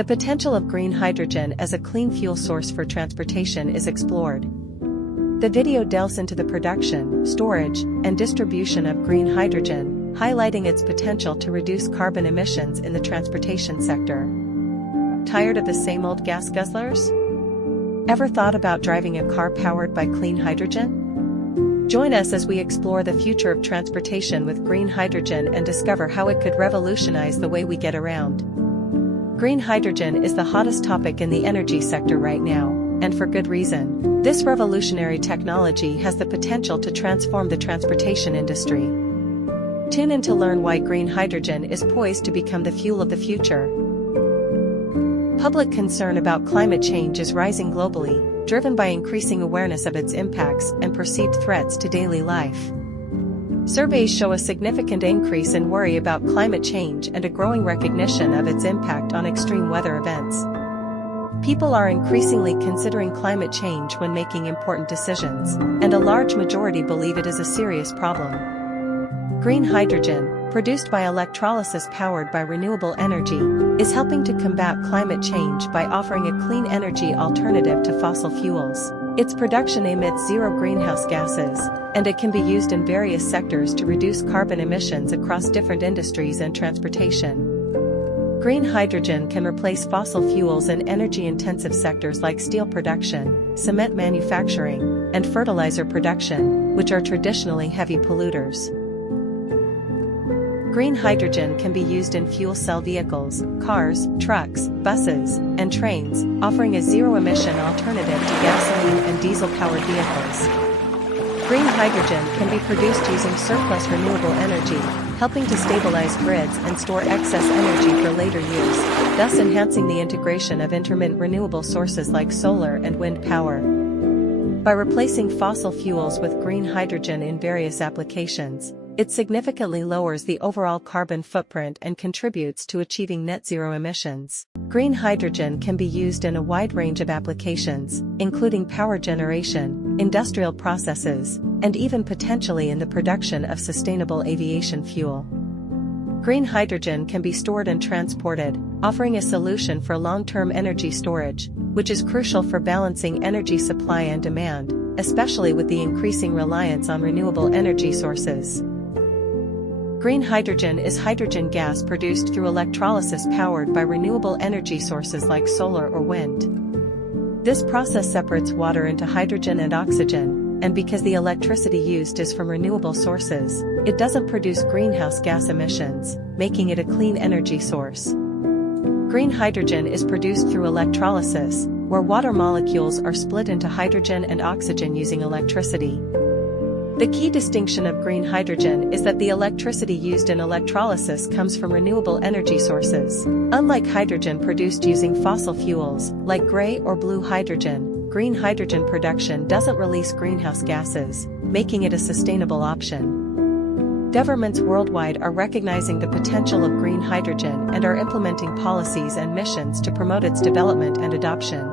The potential of green hydrogen as a clean fuel source for transportation is explored. The video delves into the production, storage, and distribution of green hydrogen, highlighting its potential to reduce carbon emissions in the transportation sector. Tired of the same old gas guzzlers? Ever thought about driving a car powered by clean hydrogen? Join us as we explore the future of transportation with green hydrogen and discover how it could revolutionize the way we get around. Green hydrogen is the hottest topic in the energy sector right now, and for good reason. This revolutionary technology has the potential to transform the transportation industry. Tune in to learn why green hydrogen is poised to become the fuel of the future. Public concern about climate change is rising globally, driven by increasing awareness of its impacts and perceived threats to daily life. Surveys show a significant increase in worry about climate change and a growing recognition of its impact on extreme weather events. People are increasingly considering climate change when making important decisions, and a large majority believe it is a serious problem. Green hydrogen, produced by electrolysis powered by renewable energy, is helping to combat climate change by offering a clean energy alternative to fossil fuels. Its production emits zero greenhouse gases, and it can be used in various sectors to reduce carbon emissions across different industries and transportation. Green hydrogen can replace fossil fuels in energy-intensive sectors like steel production, cement manufacturing, and fertilizer production, which are traditionally heavy polluters. Green hydrogen can be used in fuel cell vehicles, cars, trucks, buses, and trains, offering a zero-emission alternative to gasoline and diesel-powered vehicles. Green hydrogen can be produced using surplus renewable energy, helping to stabilize grids and store excess energy for later use, thus enhancing the integration of intermittent renewable sources like solar and wind power. By replacing fossil fuels with green hydrogen in various applications, it significantly lowers the overall carbon footprint and contributes to achieving net zero emissions. Green hydrogen can be used in a wide range of applications, including power generation, industrial processes, and even potentially in the production of sustainable aviation fuel. Green hydrogen can be stored and transported, offering a solution for long-term energy storage, which is crucial for balancing energy supply and demand, especially with the increasing reliance on renewable energy sources. Green hydrogen is hydrogen gas produced through electrolysis powered by renewable energy sources like solar or wind. This process separates water into hydrogen and oxygen, and because the electricity used is from renewable sources, it doesn't produce greenhouse gas emissions, making it a clean energy source. Green hydrogen is produced through electrolysis, where water molecules are split into hydrogen and oxygen using electricity. The key distinction of green hydrogen is that the electricity used in electrolysis comes from renewable energy sources. Unlike hydrogen produced using fossil fuels, like gray or blue hydrogen, green hydrogen production doesn't release greenhouse gases, making it a sustainable option. Governments worldwide are recognizing the potential of green hydrogen and are implementing policies and missions to promote its development and adoption.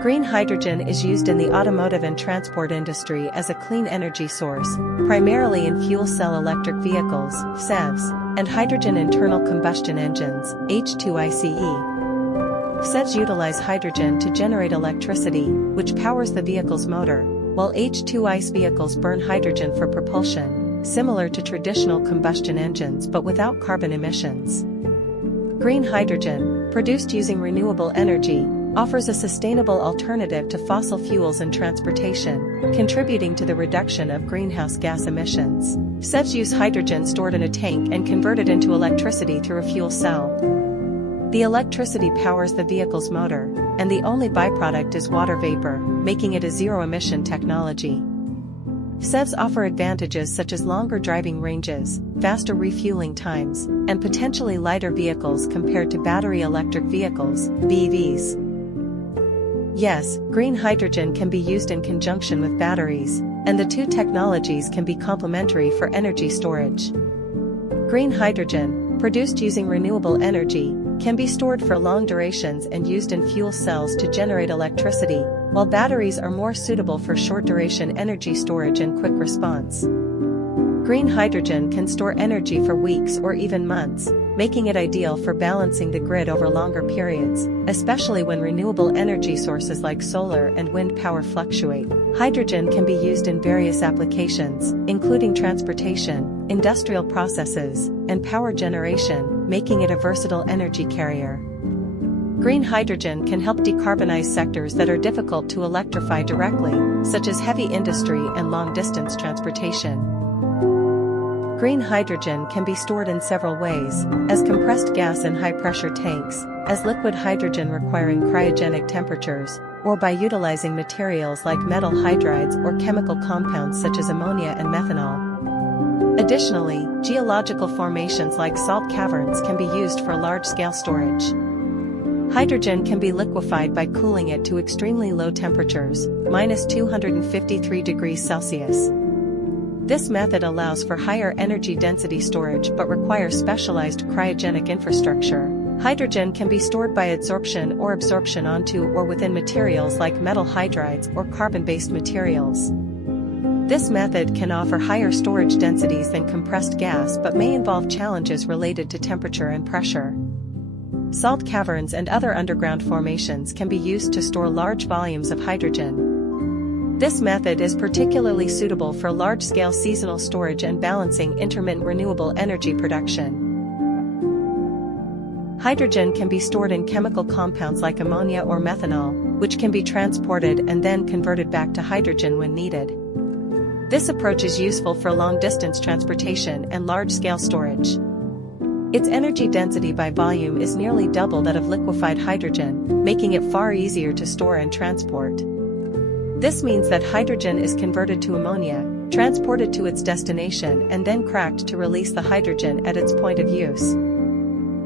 Green hydrogen is used in the automotive and transport industry as a clean energy source, primarily in fuel cell electric vehicles, (CEVs), and hydrogen internal combustion engines, H2ICE. CEVs utilize hydrogen to generate electricity, which powers the vehicle's motor, while H2ICE vehicles burn hydrogen for propulsion, similar to traditional combustion engines but without carbon emissions. Green hydrogen, produced using renewable energy, offers a sustainable alternative to fossil fuels in transportation, contributing to the reduction of greenhouse gas emissions. CEVs use hydrogen stored in a tank and converted into electricity through a fuel cell. The electricity powers the vehicle's motor, and the only byproduct is water vapor, making it a zero-emission technology. CEVs offer advantages such as longer driving ranges, faster refueling times, and potentially lighter vehicles compared to battery electric vehicles, BEVs. Yes, green hydrogen can be used in conjunction with batteries, and the two technologies can be complementary for energy storage. Green hydrogen, produced using renewable energy, can be stored for long durations and used in fuel cells to generate electricity, while batteries are more suitable for short-duration energy storage and quick response. Green hydrogen can store energy for weeks or even months, making it ideal for balancing the grid over longer periods, especially when renewable energy sources like solar and wind power fluctuate. Hydrogen can be used in various applications, including transportation, industrial processes, and power generation, making it a versatile energy carrier. Green hydrogen can help decarbonize sectors that are difficult to electrify directly, such as heavy industry and long-distance transportation. Green hydrogen can be stored in several ways, as compressed gas in high-pressure tanks, as liquid hydrogen requiring cryogenic temperatures, or by utilizing materials like metal hydrides or chemical compounds such as ammonia and methanol. Additionally, geological formations like salt caverns can be used for large-scale storage. Hydrogen can be liquefied by cooling it to extremely low temperatures, -253 degrees Celsius. This method allows for higher energy density storage but requires specialized cryogenic infrastructure. Hydrogen can be stored by adsorption or absorption onto or within materials like metal hydrides or carbon-based materials. This method can offer higher storage densities than compressed gas but may involve challenges related to temperature and pressure. Salt caverns and other underground formations can be used to store large volumes of hydrogen. This method is particularly suitable for large-scale seasonal storage and balancing intermittent renewable energy production. Hydrogen can be stored in chemical compounds like ammonia or methanol, which can be transported and then converted back to hydrogen when needed. This approach is useful for long-distance transportation and large-scale storage. Its energy density by volume is nearly double that of liquefied hydrogen, making it far easier to store and transport. This means that hydrogen is converted to ammonia, transported to its destination and then cracked to release the hydrogen at its point of use.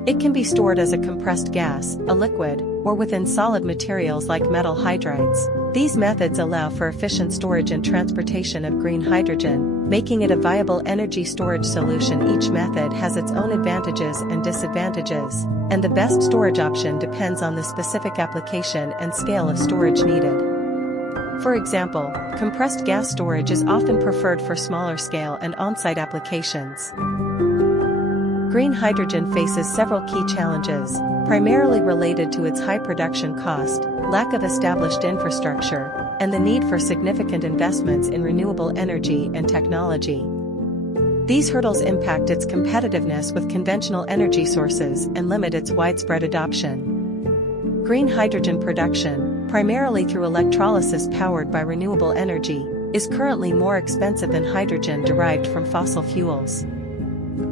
It can be stored as a compressed gas, a liquid, or within solid materials like metal hydrides. These methods allow for efficient storage and transportation of green hydrogen, making it a viable energy storage solution. Each method has its own advantages and disadvantages, and the best storage option depends on the specific application and scale of storage needed. For example, compressed gas storage is often preferred for smaller scale and on-site applications. Green hydrogen faces several key challenges, primarily related to its high production cost, lack of established infrastructure, and the need for significant investments in renewable energy and technology. These hurdles impact its competitiveness with conventional energy sources and limit its widespread adoption. Green hydrogen production, primarily through electrolysis powered by renewable energy, is currently more expensive than hydrogen derived from fossil fuels.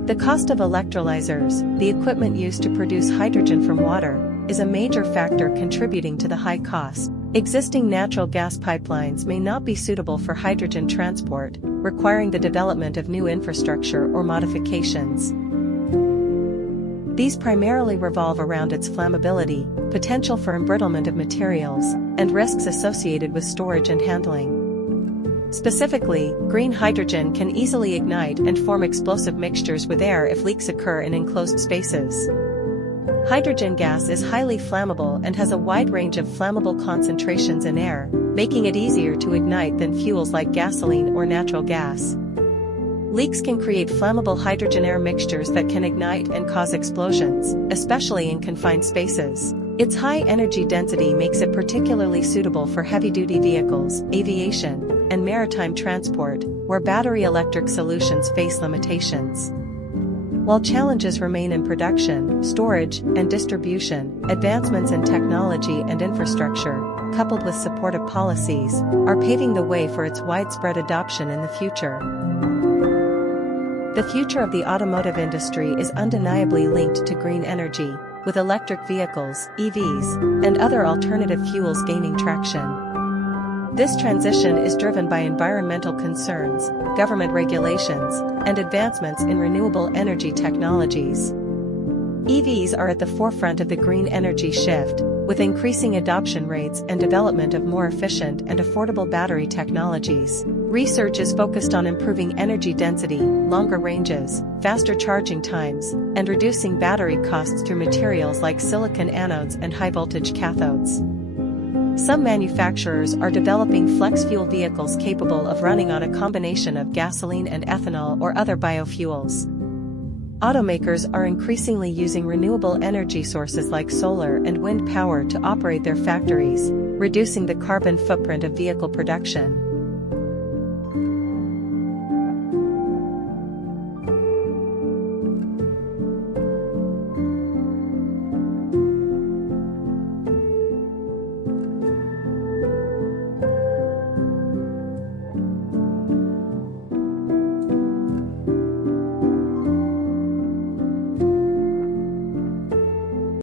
The cost of electrolyzers, the equipment used to produce hydrogen from water, is a major factor contributing to the high cost. Existing natural gas pipelines may not be suitable for hydrogen transport, requiring the development of new infrastructure or modifications. These primarily revolve around its flammability, potential for embrittlement of materials, and risks associated with storage and handling. Specifically, green hydrogen can easily ignite and form explosive mixtures with air if leaks occur in enclosed spaces. Hydrogen gas is highly flammable and has a wide range of flammable concentrations in air, making it easier to ignite than fuels like gasoline or natural gas. Leaks can create flammable hydrogen-air mixtures that can ignite and cause explosions, especially in confined spaces. Its high energy density makes it particularly suitable for heavy-duty vehicles, aviation, and maritime transport, where battery electric solutions face limitations. While challenges remain in production, storage, and distribution, advancements in technology and infrastructure, coupled with supportive policies, are paving the way for its widespread adoption in the future. The future of the automotive industry is undeniably linked to green energy, with electric vehicles, EVs, and other alternative fuels gaining traction. This transition is driven by environmental concerns, government regulations, and advancements in renewable energy technologies. EVs are at the forefront of the green energy shift, with increasing adoption rates and development of more efficient and affordable battery technologies. Research is focused on improving energy density, longer ranges, faster charging times, and reducing battery costs through materials like silicon anodes and high-voltage cathodes. Some manufacturers are developing flex-fuel vehicles capable of running on a combination of gasoline and ethanol or other biofuels. Automakers are increasingly using renewable energy sources like solar and wind power to operate their factories, reducing the carbon footprint of vehicle production.